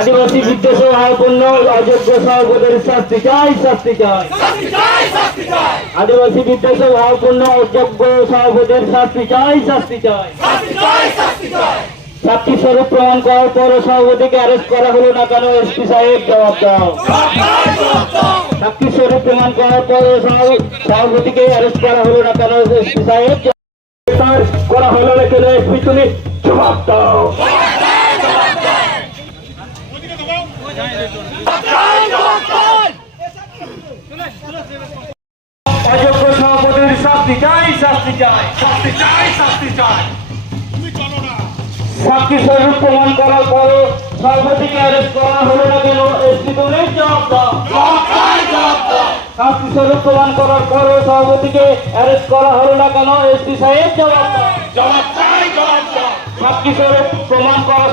আদিবাসী বিদ্বেষ ভাবপূর্ণ অযোগ্য সভাপতির শাস্তি চাই শাস্তি চাই। আদিবাসী বিদ্বেষ ভাবপূর্ণ অযোগ্য সভাপতির শাস্তি চাই শাস্তি চাই। সাক্ষী স্বরূপ প্রমাণ করার পর সভাপতিকে অ্যারেস্ট করা হলো না কেন? এসপি সাহেব জবাব দাও। সাক্ষী স্বরূপ প্রমাণ করার পর সভা- সভাপতিকে অ্যারেস্ট করা হলো না কেন? এসপি সাহেব করা হলো না কেন? এসপি তুমি জবাব দাও। অযোগ্য সভাপতির শাস্তি চাই শাস্তি চাই শাস্তি শাস্তি সাক্ষী স্বরূপ প্রমাণ করার অ্যারেস্ট করা হলো না কেন এসপি জবাব দাও স্বরূপ প্রমাণ করার পরও সভাপতিকে অ্যারেস্ট করা হলো না কেন এসপি সাহেব জবাব সাক্ষী স্বরূপ প্রমাণ সভাপতি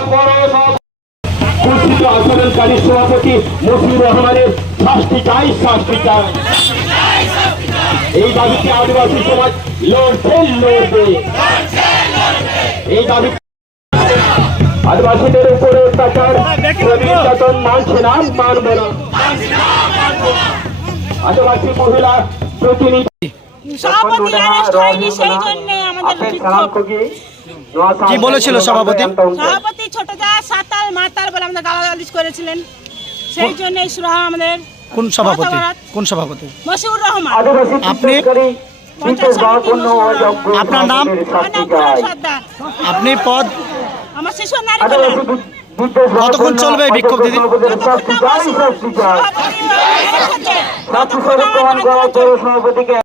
কুচিত আচরণকারী সভাপতি মফিউর রহমানের শাস্তি চাই শাস্তি চাই। এই দাবিতে আদিবাসী সমাজ লড়ছে লড়বে। এই দাবি আদিবাসীদের উপরে অত্যাচার নির্যাতন মানছে না মানবে না। আদিবাসী মহিলা প্রতিনিধি সভাপতি কি? বলেছিল ছোট যা সাতাল মাতাল বলে আমাদের গালাগালিজ করেছিলেন। সেই জন্য এই সুরাহা আমাদের কোন সভাপতি? কোন সভাপতি? মশিউর রহমান। আপনি- আপনার নাম? আপনি পদ আমার শিশু নারী কতক্ষণ চলবে এই বিক্ষোভ দিদি? সভাপতিকে